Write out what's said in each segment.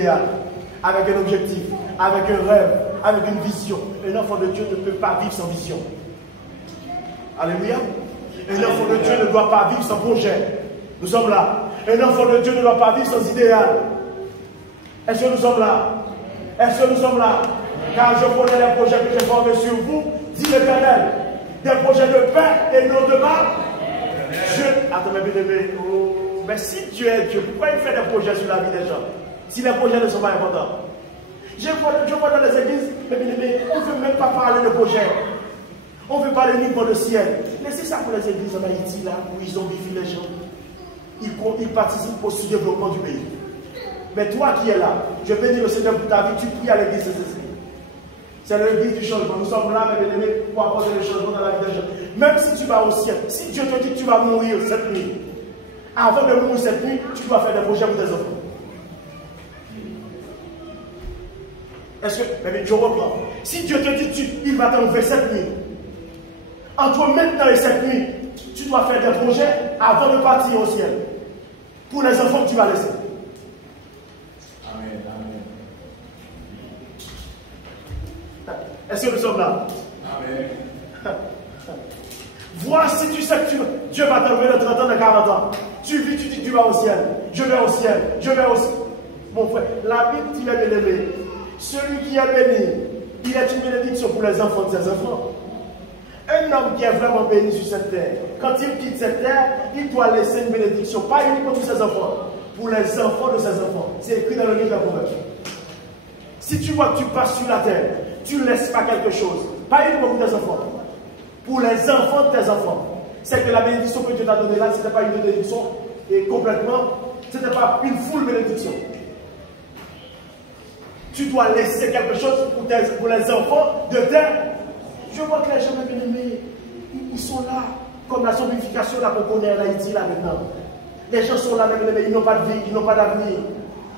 idéal, avec un objectif, avec un rêve, avec une vision. Un enfant de Dieu ne peut pas vivre sans vision. Alléluia. Un enfant de Dieu ne doit pas vivre sans projet. Nous sommes là. Un enfant de Dieu ne doit pas vivre sans idéal. Est-ce que nous sommes là? Est-ce que nous sommes là? Car je connais les projets que j'ai formés sur vous, dit l'Éternel. Des projets de paix et non de mal. Attends, mes bien-aimés. Mais si Dieu est Dieu, pourquoi il fait des projets sur la vie des gens? Si les projets ne sont pas importants. Je vois dans les églises, mes bien-aimés, on ne veut même pas parler de projets. On veut parler uniquement de ciel. Laissez ça pour les églises en Haïti, là, où ils ont vécu les gens. Ils participent au sous-développement du pays. Mais toi qui es là, je bénis le Seigneur pour ta vie, tu pries à l'église de Jésus. C'est l'église du changement. Nous sommes là, mes bien-aimés, pour apporter le changement dans la vie des gens. Même si tu vas au ciel, si Dieu te dit que tu vas mourir cette nuit, avant de mourir cette nuit, tu dois faire des projets pour tes enfants. Est-ce que, mais je reprends. Si Dieu te dit qu'il va t'enlever cette nuit, entre maintenant et cette nuit, tu dois faire des projets avant de partir au ciel. Pour les enfants que tu vas laisser. Amen. Est-ce que nous sommes là? Amen. Vois si tu sais que Dieu va t'enlever de 30 ans, de 40 ans. Tu vis, tu dis que tu vas au ciel. Je vais au ciel. Je vais au ciel. Mon frère, la Bible dit bien aimé. Celui qui est béni, il est une bénédiction pour les enfants de ses enfants. Un homme qui est vraiment béni sur cette terre, quand il quitte cette terre, il doit laisser une bénédiction, pas uniquement pour ses enfants, pour les enfants de ses enfants. C'est écrit dans le livre de la Proverbe. Si tu vois que tu passes sur la terre, tu ne laisses pas quelque chose, pas uniquement pour tes enfants, pour les enfants de tes enfants. C'est que la bénédiction que Dieu t'a donnée là, ce n'était pas une bénédiction et complètement, ce n'était pas une full bénédiction. Tu dois laisser quelque chose pour les enfants de terre. Je vois que les gens, bien aimés, ils sont là, comme la zombification là qu'on connaît en Haïti là maintenant. Les gens sont là, bien aimés, ils n'ont pas de vie, ils n'ont pas d'avenir.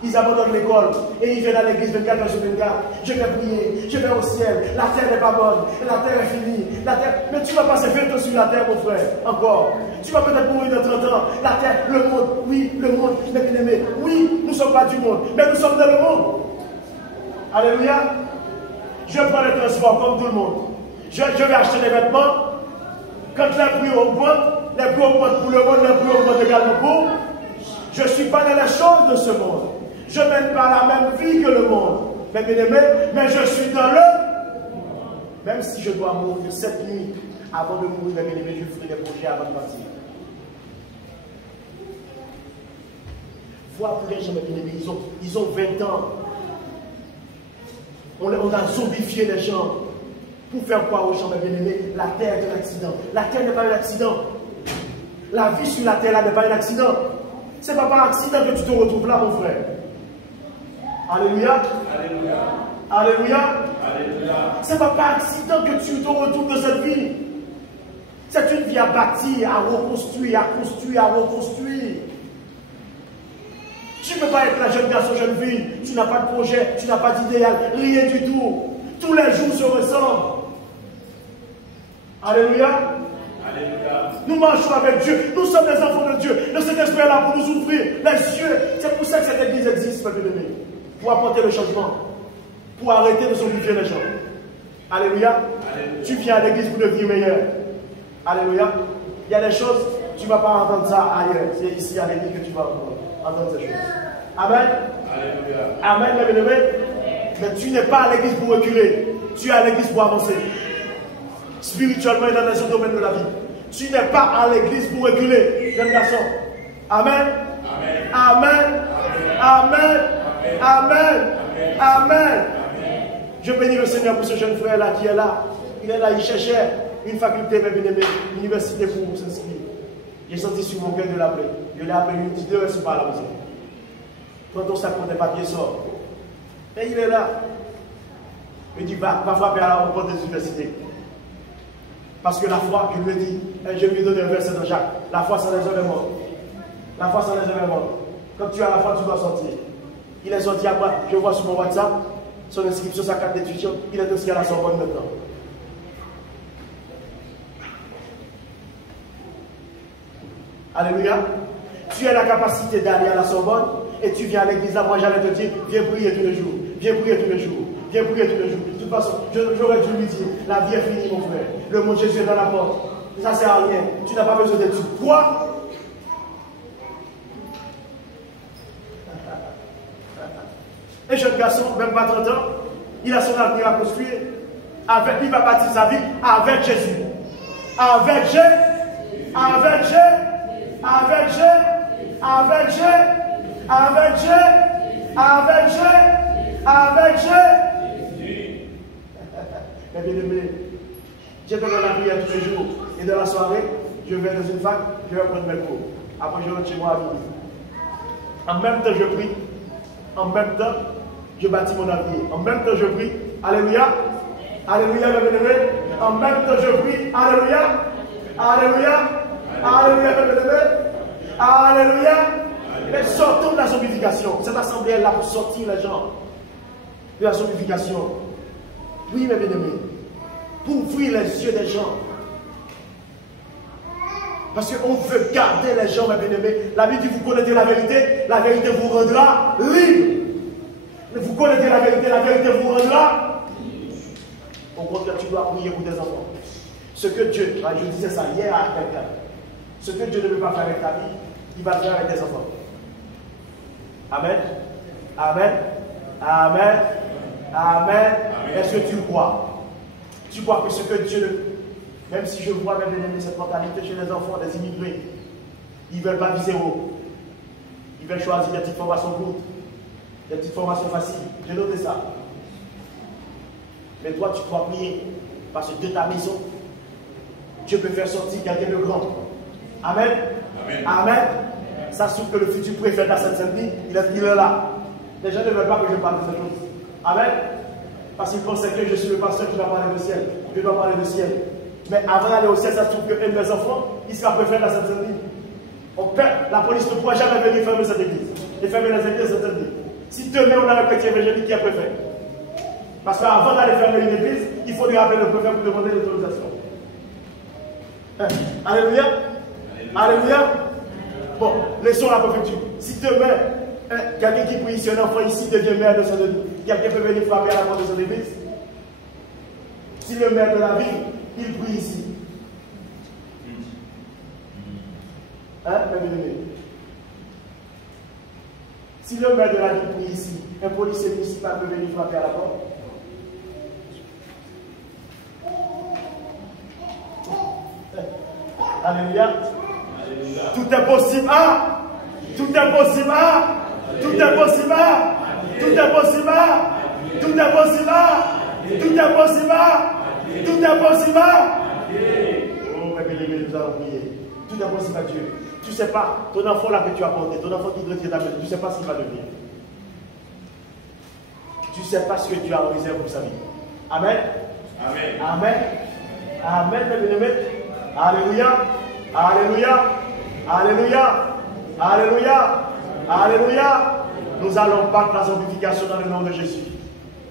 Ils abandonnent l'école et ils viennent à l'église 24 heures sur 24. Je vais prier, je vais au ciel. La terre n'est pas bonne, la terre est finie. La terre... Mais tu vas passer 20 ans sur la terre, mon frère, encore. Tu vas peut-être mourir dans 30 ans. La terre, le monde, oui, le monde, mes bien-aimés. Oui, nous ne sommes pas du monde, mais nous sommes dans le monde. Alléluia. Je prends les transports comme tout le monde. Je vais acheter des vêtements. Quand les prix augmentent pour le monde, les prix augmentent également pour. Je ne suis pas dans les choses de ce monde. Je ne mène pas la même vie que le monde. Mais bien aimé, mais je suis dans le. Même si je dois mourir cette nuit, avant de mourir, bien aimé, je ferai des projets avant de partir. Vois pour les gens, bien aimé, ils ont 20 ans. On a zombifié les gens. Pour faire quoi aux gens, bien aimés? La terre est un accident. La terre n'est pas un accident. La vie sur la terre là n'est pas un accident. Ce n'est pas par accident que tu te retrouves là, mon frère. Alléluia. Alléluia. Alléluia. Alléluia. Ce n'est pas par accident que tu te retrouves dans cette vie. C'est une vie à bâtir, à reconstruire, à construire, à reconstruire. Tu ne peux pas être la jeune garçon, jeune fille. Tu n'as pas de projet, tu n'as pas d'idéal, rien du tout. Tous les jours se ressemblent. Alléluia. Alléluia. Nous marchons avec Dieu. Nous sommes des enfants de Dieu. Le Saint-Esprit est là pour nous ouvrir les yeux. C'est pour ça que cette église existe, mes bien-aimés. Pour apporter le changement. Pour arrêter de zombifier les gens. Alléluia. Alléluia. Tu viens à l'église pour devenir meilleur. Alléluia. Il y a des choses, tu ne vas pas entendre ça ailleurs. C'est ici à l'église que tu vas entendre ces choses. Amen. Alléluia. Amen, mes bien-aimés. Mais tu n'es pas à l'église pour reculer. Tu es à l'église pour avancer. Spirituellement et dans les autres domaines de la vie. Tu n'es pas à l'église pour reculer, jeune garçon. Amen. Amen. Amen. Amen. Amen. Amen. Je bénis le Seigneur pour ce jeune frère-là qui est là. Il est là, il cherchait une faculté, mes bien-aimés, une université pour s'inscrire. J'ai senti sur mon cœur de l'appeler. Je l'ai appelé, il me dit, ne reste pas à la maison. Quand on s'apprend des papiers, sort. Et il est là. Il dit, va frapper à la porte des universités. Parce que la foi, je lui ai dit, je lui donne un verset de Jacques. La foi, ça les événements. La foi, ça les événements. Quand tu as la foi, tu dois sortir. Il est sorti à moi, je vois sur mon WhatsApp, son inscription, sa carte d'étudiant, il est inscrit à la Sorbonne maintenant. Alléluia. Tu as la capacité d'aller à la Sorbonne, et tu viens à l'église, là, moi j'allais te dire, viens prier tous les jours, viens prier tous les jours, viens prier tous les jours. De toute façon, j'aurais dû lui dire, la vie est finie mon frère, le mot de Jésus est dans la porte, ça ne sert à rien, tu n'as pas besoin d'être sur quoi. Un jeune garçon, même pas 30 ans, il a son avenir à construire, il va bâtir sa vie avec Jésus. Avec Jésus, avec Jésus, avec Jésus, avec Jésus, avec Jésus, avec Jésus, avec Jésus. Mais bien aimé, j'ai fait la prière tous les jours. Et dans la soirée, je vais dans une fac, je vais prendre mes cours. Après, je rentre chez moi à midi. En même temps, je prie. En même temps, je bâtis mon avenir. En même temps, je prie. Alléluia. Alléluia, mes bien-aimés. En même temps, je prie. Alléluia. Alléluia. Alléluia, mes bien-aimés. Alléluia. Mais sortons de la zombification. Cette assemblée est là pour sortir les gens de la zombification. Oui, mes bien-aimés. Pour ouvrir les yeux des gens. Parce qu'on veut garder les gens, mes bien-aimés. La Bible dit, vous connaissez la vérité vous rendra libre. Vous connaissez la vérité vous rendra libre. Au contraire, tu dois prier pour tes enfants. Ce que Dieu, je disais ça hier à quelqu'un, ce que Dieu ne veut pas faire avec ta vie, il va le faire avec tes enfants. Amen. Amen. Amen. Amen. Est-ce que tu le crois? Tu crois que ce que Dieu, même si je vois même cette mentalité chez les enfants, des immigrés, ils ne veulent pas viser haut. Ils veulent choisir des petites formations courtes, des petites formations faciles. J'ai noté ça. Mais toi, tu dois prier. Parce que de ta maison, Dieu peut faire sortir quelqu'un de grand. Amen. Amen. Amen. Ça se trouve que le futur préfet de la Sainte-Saint-Denis, il est là. Les gens ne veulent pas que je parle de cette chose. Amen. Parce qu'ils pensaient que je suis le pasteur qui va parler du ciel. Je dois parler du ciel. Mais avant d'aller au ciel, ça se trouve qu'un de mes enfants, il sera préfet de la Sainte-Saint-Denis. La police ne pourra jamais venir fermer cette église. Et fermer les églises de Sainte-Denis. Si demain on a un chrétien évangélique qui est préfet. Parce qu'avant d'aller fermer une église, il faut lui rappeler le préfet pour demander l'autorisation. Alléluia. Alléluia. Bon, laissons la préfecture. Si demain, quelqu'un qui prie ici, un enfant ici devient maire de Saint-Denis, quelqu'un peut venir frapper à la porte de son église. Si le maire de la ville, il prie ici. Hein, bien-aimé? Si le maire de la ville prie ici, un policier municipal peut venir frapper à la porte. Alléluia. Tout est possible. Ah! Tout est possible. Ah! Tout est possible. Ah! Tout est possible. Ah! Tout est possible. Ah! Tout est possible. Ah! Tout est possible. Oh, mes bien-aimés, nous allons prier. Tout est possible à Dieu. Tu ne sais pas, ton enfant là que tu as porté, ton enfant qui doit être ta maison, tu ne sais pas ce qu'il va devenir. Tu ne sais pas ce que Dieu a en réserve pour sa vie. Amen. Amen. Amen. Amen, mes bien-aimés. Alléluia. Alléluia. Alléluia. Alléluia. Alléluia. Nous allons battre la zombification dans le nom de Jésus.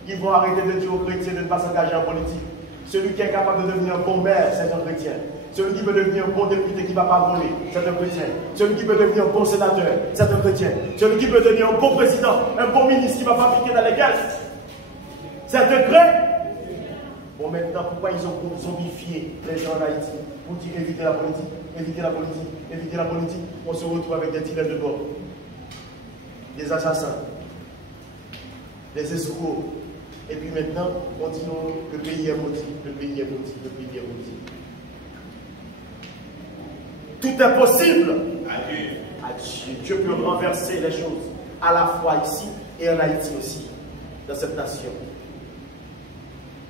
Ils vont arrêter de dire aux chrétiens de ne pas s'engager en politique. Celui qui est capable de devenir un bon maire, c'est un chrétien. Celui qui peut devenir un bon député qui ne va pas voler, c'est un chrétien. Celui qui peut devenir un bon sénateur, c'est un chrétien. Celui qui peut devenir un bon président, un bon ministre qui ne va pas piquer dans les caisses, c'est un chrétien. Bon, maintenant, pourquoi ils ont zombifié les gens en Haïti? Pour dire éviter la politique, éviter la politique, éviter la politique. On se retrouve avec des tireurs de bord, des assassins, des escrocs. Et puis maintenant, on dit non, le pays est maudit, le pays est maudit, le pays est maudit. Tout est possible à Dieu. À Dieu. Dieu peut renverser les choses, à la fois ici et en Haïti aussi, dans cette nation.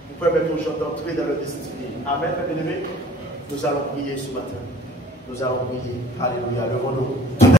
Vous pouvez mettre aux gens d'entrer dans le destinée. Amen, mes bien-aimés. Nous allons prier ce matin. Nous allons prier. Alléluia. Le nom.